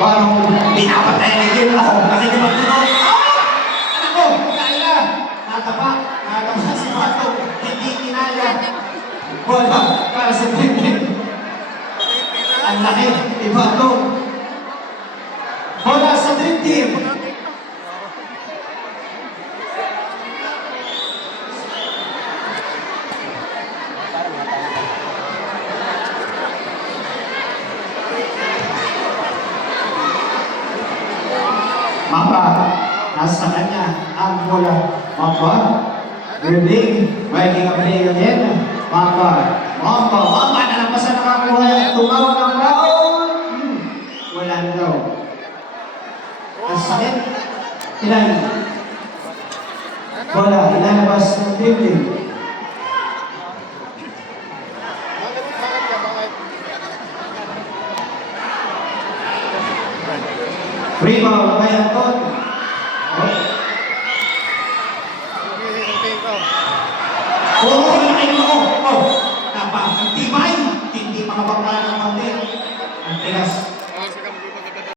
Parang pinapatay na yung ako. Nakikipagtunog. Anak ko, kaya. Natapa si Pato. Hindi kinaya. Wala. Para sa Dreamteam. Ang laki. Ni Pato. Wala sa Dreamteam. Mapa, nasa kanya ang bola. Mapa, building, making a play again. Mapa, nalampasan nakakuha. Tumawag ang foul. Wala na daw. Ang sakit. Ilan? Bola, ilalabas ng dribbling. Free ball kay Anton. Laki mo. Napakatibay. Hindi makabangka ng